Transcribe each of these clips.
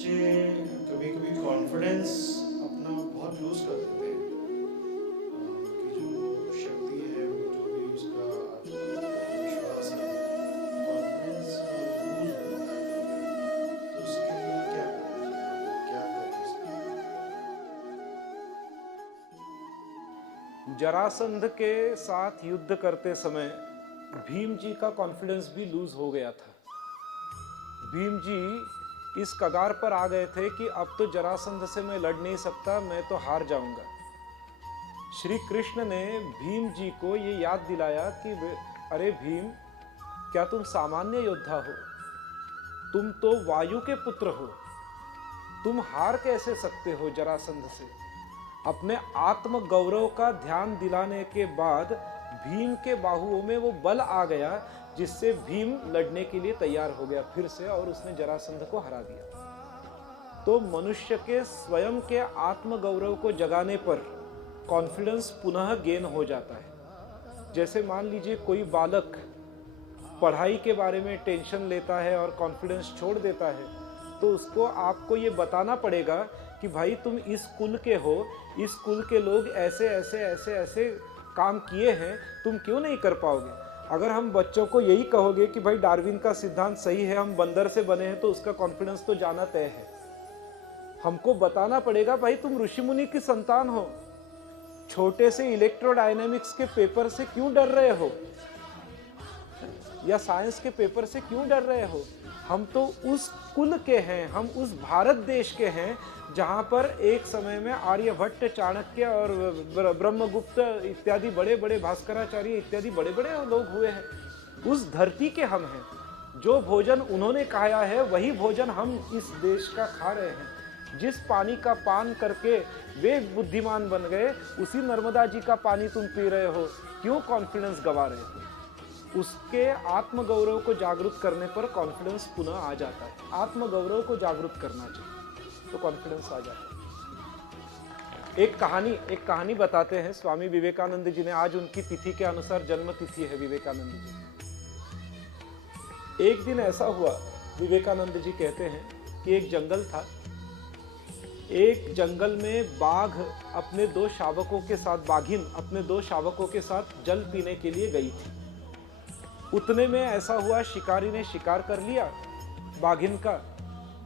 बच्चे कभी कभी कॉन्फिडेंस अपना बहुत लूज कर देते हैं। उनकी जो शक्ति है, वो जो भी उसका आत्मविश्वास है, कॉन्फिडेंस लूज हो जाता है कभी। तो उसके लिए क्या करना चाहिए, वो क्या करें उसके लिए? जरासंध के साथ युद्ध करते समय भीम जी का कॉन्फिडेंस भी लूज हो गया था। भीम जी इस कगार पर आ गए थे कि अब तो जरासंध से मैं लड़ नहीं सकता, मैं तो हार जाऊंगा। श्री कृष्ण ने भीम जी को ये याद दिलाया कि अरे भीम, क्या तुम सामान्य योद्धा हो? तुम तो वायु के पुत्र हो। तुम हार कैसे सकते हो जरासंध से? अपने आत्म गौरव का ध्यान दिलाने के बाद भीम के बाहुओं में वो बल आ गया जिससे भीम लड़ने के लिए तैयार हो गया फिर से, और उसने जरासंध को हरा दिया। तो मनुष्य के स्वयं के आत्म गौरव को जगाने पर कॉन्फिडेंस पुनः गेन हो जाता है। जैसे मान लीजिए कोई बालक पढ़ाई के बारे में टेंशन लेता है और कॉन्फिडेंस छोड़ देता है, तो उसको आपको ये बताना पड़ेगा कि भाई तुम इस कुल के हो, इस कुल के लोग ऐसे ऐसे ऐसे ऐसे काम किए हैं, तुम क्यों नहीं कर पाओगे? अगर हम बच्चों को यही कहोगे कि भाई डार्विन का सिद्धांत सही है, हम बंदर से बने हैं, तो उसका कॉन्फिडेंस तो जाना तय है। हमको बताना पड़ेगा भाई तुम ऋषि मुनि की संतान हो, छोटे से इलेक्ट्रोडायनेमिक्स के पेपर से क्यों डर रहे हो, या साइंस के पेपर से क्यों डर रहे हो? हम तो उस कुल के हैं, हम उस भारत देश के हैं जहां पर एक समय में आर्यभट्ट, चाणक्य और ब्रह्मगुप्त इत्यादि बड़े बड़े, भास्कराचार्य इत्यादि बड़े बड़े लोग हुए हैं। उस धरती के हम हैं। जो भोजन उन्होंने खाया है वही भोजन हम इस देश का खा रहे हैं। जिस पानी का पान करके वे बुद्धिमान बन गए, उसी नर्मदा जी का पानी तुम पी रहे हो, क्यों कॉन्फिडेंस गवा रहे हो? उसके आत्मगौरव को जागरूक करने पर कॉन्फिडेंस पुनः आ जाता है। आत्मगौरव को जागरूक करना चाहिए तो कॉन्फिडेंस आ जाता है। एक कहानी बताते हैं स्वामी विवेकानंद जी ने। आज उनकी तिथि के अनुसार जन्म तिथि है विवेकानंद जी। एक दिन ऐसा हुआ, विवेकानंद जी कहते हैं कि एक जंगल था। एक जंगल में बाघ अपने दो शावकों के साथ, बाघिन अपने दो शावकों के साथ जल पीने के लिए गई थी। उतने में ऐसा हुआ, शिकारी ने शिकार कर लिया बाघिन का।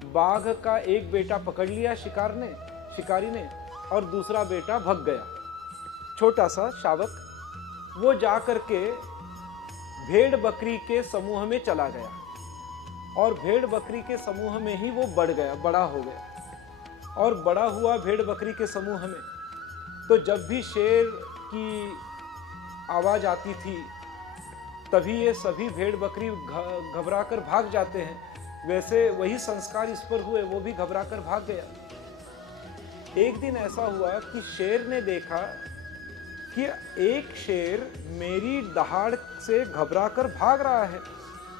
बाघ का एक बेटा पकड़ लिया शिकारी ने, और दूसरा बेटा भग गया। छोटा सा शावक वो जा करके भेड़ बकरी के समूह में चला गया, और भेड़ बकरी के समूह में ही वो बढ़ गया, बड़ा हो गया। और बड़ा हुआ भेड़ बकरी के समूह में, तो जब भी शेर की आवाज आती थी तभी ये सभी भेड़ बकरी घबराकर भाग जाते हैं। वैसे वही संस्कार इस पर हुए, वो भी घबराकर भाग गया। एक दिन ऐसा हुआ कि शेर ने देखा कि एक शेर मेरी दहाड़ से घबराकर भाग रहा है,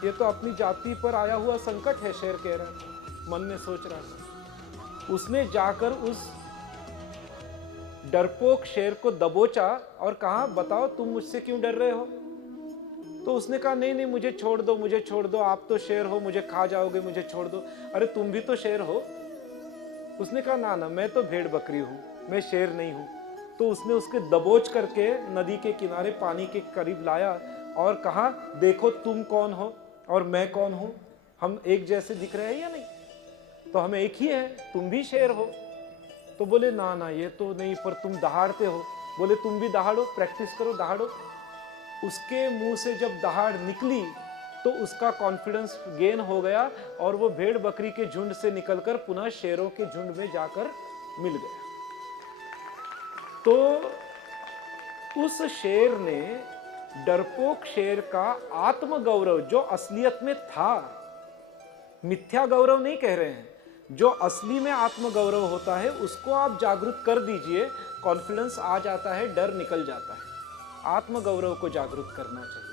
ये तो अपनी जाति पर आया हुआ संकट है, शेर कह रहा है, मन में सोच रहा है। उसने जाकर उस डरपोक शेर को दबोचा और कहा, बताओ तुम मुझसे क्यों डर रहे हो? तो उसने कहा, नहीं नहीं, मुझे छोड़ दो, मुझे छोड़ दो, आप तो शेर हो, मुझे खा जाओगे, मुझे छोड़ दो। अरे तुम भी तो शेर हो। उसने कहा, ना ना, मैं तो भेड़ बकरी हूं, मैं शेर नहीं हूं। तो उसने उसके दबोच करके नदी के किनारे पानी के करीब लाया और कहा, देखो तुम कौन हो और मैं कौन हूं, हम एक जैसे दिख रहे हैं या नहीं? तो हम एक ही है, तुम भी शेर हो। तो बोले, ना ना, ये तो नहीं, पर तुम दहाड़ते हो। बोले, तुम भी दहाड़ो, प्रैक्टिस करो, दहाड़ो। उसके मुंह से जब दहाड़ निकली तो उसका कॉन्फिडेंस गेन हो गया, और वो भेड़ बकरी के झुंड से निकलकर पुनः शेरों के झुंड में जाकर मिल गया। तो उस शेर ने, डरपोक शेर का आत्मगौरव जो असलियत में था, मिथ्या गौरव नहीं कह रहे हैं, जो असली में आत्मगौरव होता है, उसको आप जागरूक कर दीजिए, कॉन्फिडेंस आ जाता है, डर निकल जाता है। आत्मगौरव को जागरूक करना चाहिए।